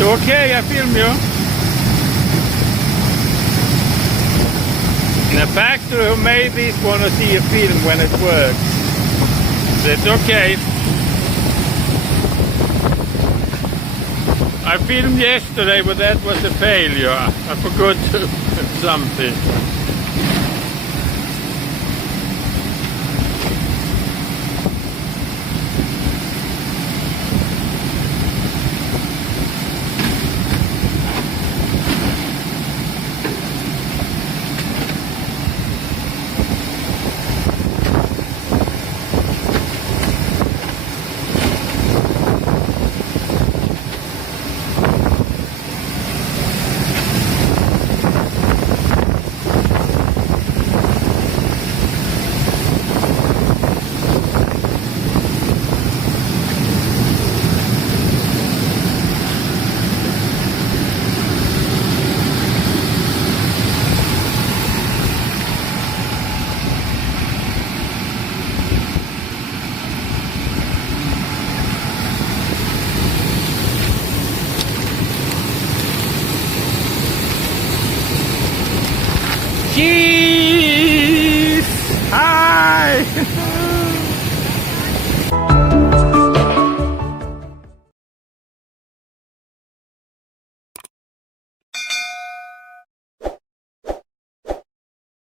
You okay? I film you. The factory who made this want to see a film when it works. That's okay. I filmed yesterday, but that was a failure. I forgot to something.